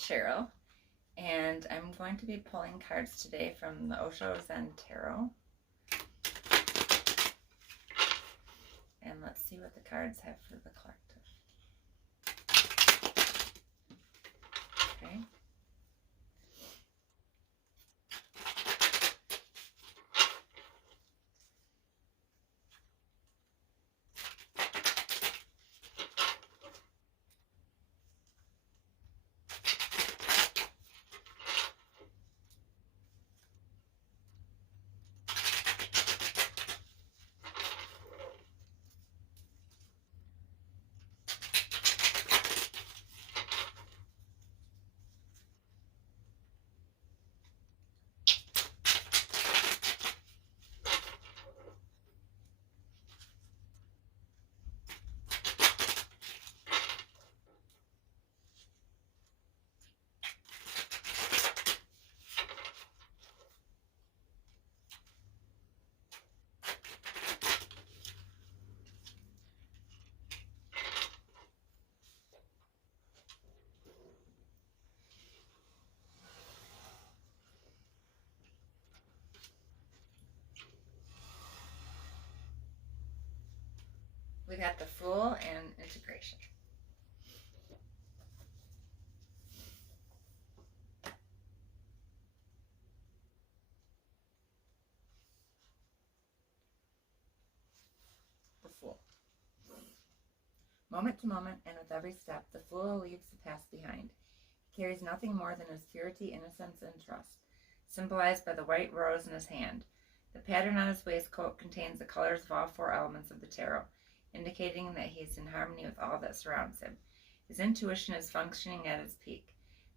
Cheryl, and I'm going to be pulling cards today from the Osho Zen Tarot. And let's see what the cards have for the collective. Okay. We got the Fool and Integration. The Fool. Moment to moment and with every step, the Fool leaves the past behind. He carries nothing more than his purity, innocence, and trust, symbolized by the white rose in his hand. The pattern on his waistcoat contains the colors of all four elements of the tarot, indicating that he is in harmony with all that surrounds him. His intuition is functioning at its peak.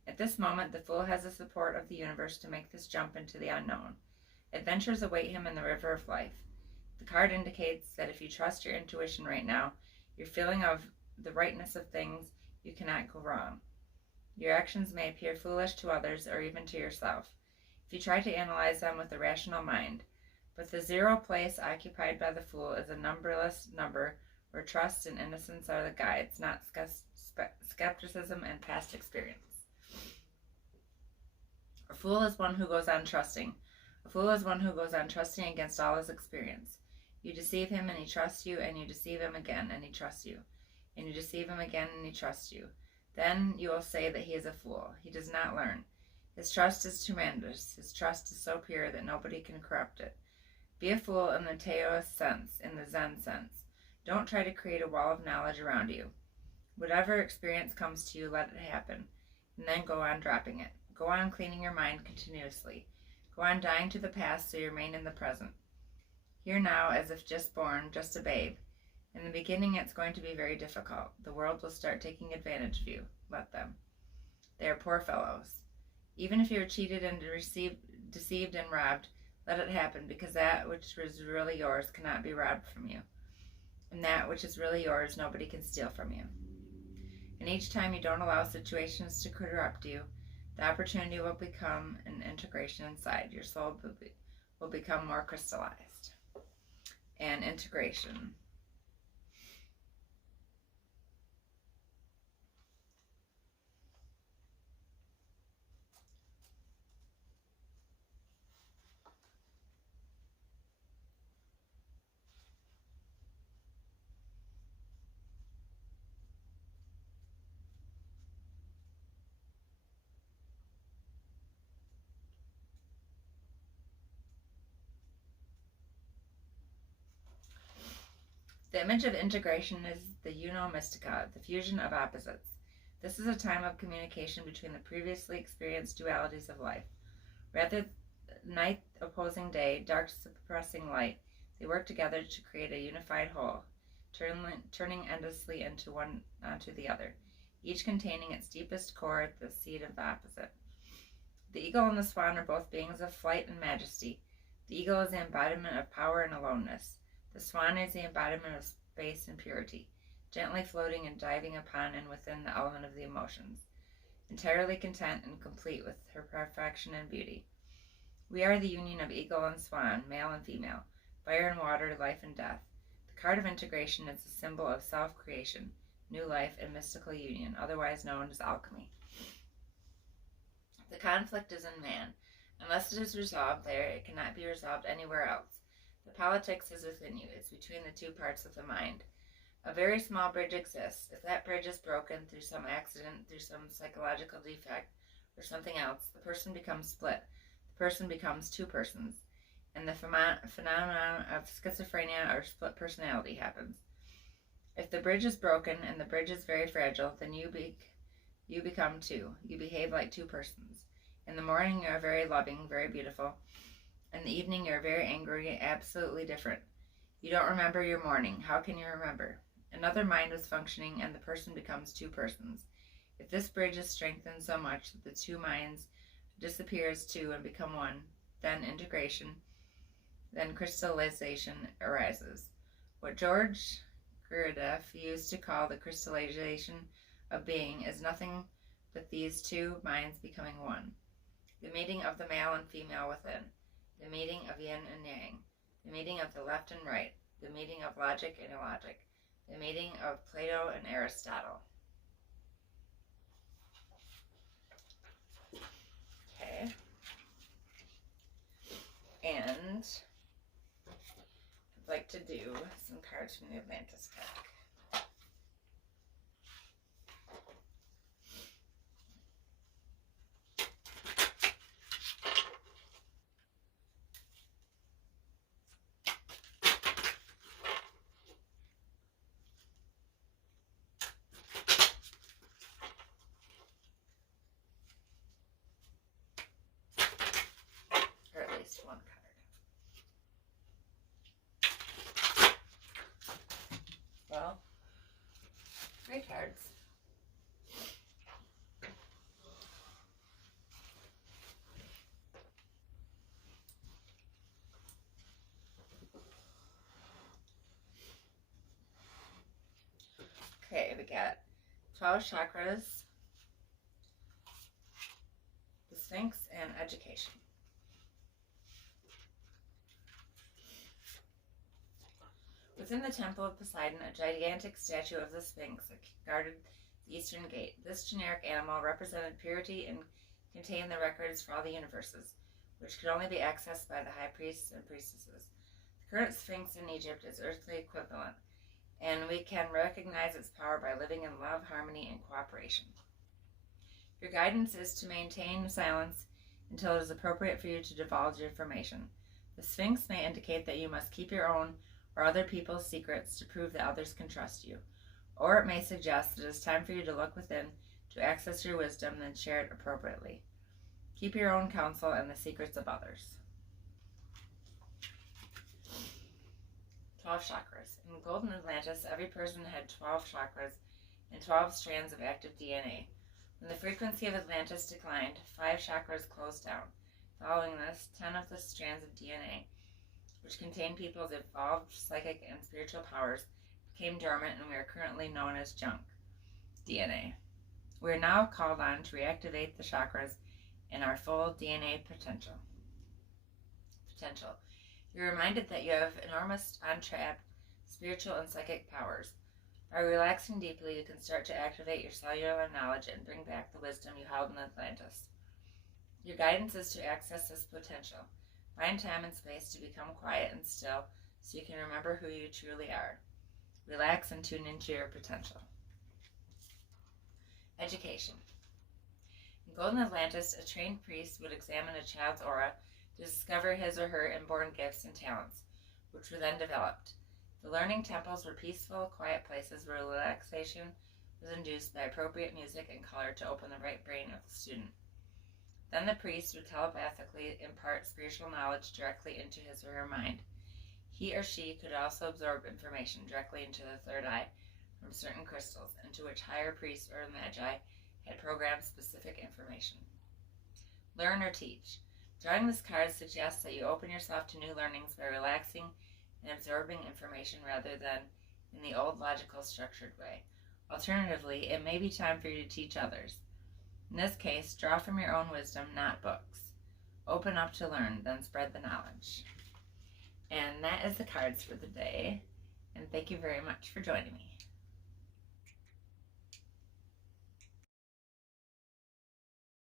At this moment, the Fool has the support of the universe to make this jump into the unknown. Adventures await him in the river of life. The card indicates that if you trust your intuition right now, your feeling of the rightness of things, you cannot go wrong. Your actions may appear foolish to others or even to yourself if you try to analyze them with a rational mind. But the 0 place occupied by the Fool is a numberless number where trust and innocence are the guides, not skepticism and past experience. A fool is one who goes on trusting. A fool is one who goes on trusting against all his experience. You deceive him and he trusts you, and you deceive him again and he trusts you. And you deceive him again and he trusts you. Then you will say that he is a fool. He does not learn. His trust is tremendous. His trust is so pure that nobody can corrupt it. Be a fool in the Taoist sense, in the Zen sense. Don't try to create a wall of knowledge around you. Whatever experience comes to you, let it happen, and then go on dropping it. Go on cleaning your mind continuously. Go on dying to the past so you remain in the present. Here now, as if just born, just a babe. In the beginning, it's going to be very difficult. The world will start taking advantage of you. Let them. They are poor fellows. Even if you're cheated and deceived and robbed, let it happen, because that which is really yours cannot be robbed from you. And that which is really yours, nobody can steal from you. And each time you don't allow situations to corrupt you, the opportunity will become an integration inside. Your soul will become more crystallized. And integration. The image of integration is the Mystica, the fusion of opposites. This is a time of communication between the previously experienced dualities of life. Rather night opposing day, dark suppressing light, they work together to create a unified whole, turning endlessly into one onto the other, each containing its deepest core, the seed of the opposite. The eagle and the swan are both beings of flight and majesty. The eagle is the embodiment of power and aloneness. The swan is the embodiment of space and purity, gently floating and diving upon and within the element of the emotions, entirely content and complete with her perfection and beauty. We are the union of eagle and swan, male and female, fire and water, life and death. The card of integration is a symbol of self-creation, new life, and mystical union, otherwise known as alchemy. The conflict is in man. Unless it is resolved there, it cannot be resolved anywhere else. The politics is within you. It's between the two parts of the mind. A very small bridge exists. If that bridge is broken through some accident, through some psychological defect, or something else, the person becomes split. The person becomes two persons. And the phenomenon of schizophrenia or split personality happens. If the bridge is broken and the bridge is very fragile, then you become two. You behave like two persons. In the morning, you are very loving, very beautiful. In the evening, you are very angry, absolutely different. You don't remember your morning. How can you remember? Another mind was functioning, and the person becomes two persons. If this bridge is strengthened so much that the two minds disappear as two and become one, then integration, then crystallization arises. What George Gurdjieff used to call the crystallization of being is nothing but these two minds becoming one. The meeting of the male and female within, the meeting of yin and yang, the meeting of the left and right, the meeting of logic and illogic, the meeting of Plato and Aristotle. Okay. And I'd like to do some cards from the Atlantis deck. One card. Well, 3 cards. Okay, we got 12 chakras, the Sphinx, and education. Within the temple of Poseidon, a gigantic statue of the Sphinx guarded the eastern gate. This generic animal represented purity and contained the records for all the universes, which could only be accessed by the high priests and priestesses. The current Sphinx in Egypt is earthly equivalent, and we can recognize its power by living in love, harmony, and cooperation. Your guidance is to maintain silence until it is appropriate for you to divulge information. The Sphinx may indicate that you must keep your own or other people's secrets to prove that others can trust you. Or it may suggest that it is time for you to look within to access your wisdom and share it appropriately. Keep your own counsel and the secrets of others. 12 chakras. In Golden Atlantis, every person had 12 chakras and 12 strands of active DNA. When the frequency of Atlantis declined, 5 chakras closed down. Following this, 10 of the strands of DNA, which contain people's evolved psychic and spiritual powers, became dormant, and we are currently known as junk DNA. We are now called on to reactivate the chakras in our full DNA potential. You're reminded that you have enormous untapped spiritual and psychic powers. By relaxing deeply, you can start to activate your cellular knowledge and bring back the wisdom you held in Atlantis. Your guidance is to access this potential. Find time and space to become quiet and still so you can remember who you truly are. Relax and tune into your potential. Education. In Golden Atlantis, a trained priest would examine a child's aura to discover his or her inborn gifts and talents, which were then developed. The learning temples were peaceful, quiet places where relaxation was induced by appropriate music and color to open the right brain of the student. Then the priest would telepathically impart spiritual knowledge directly into his or her mind. He or she could also absorb information directly into the third eye from certain crystals, into which higher priests or magi had programmed specific information. Learn or teach. Drawing this card suggests that you open yourself to new learnings by relaxing and absorbing information rather than in the old logical structured way. Alternatively, it may be time for you to teach others. In this case, draw from your own wisdom, not books. Open up to learn, then spread the knowledge. And that is the cards for the day. And thank you very much for joining me.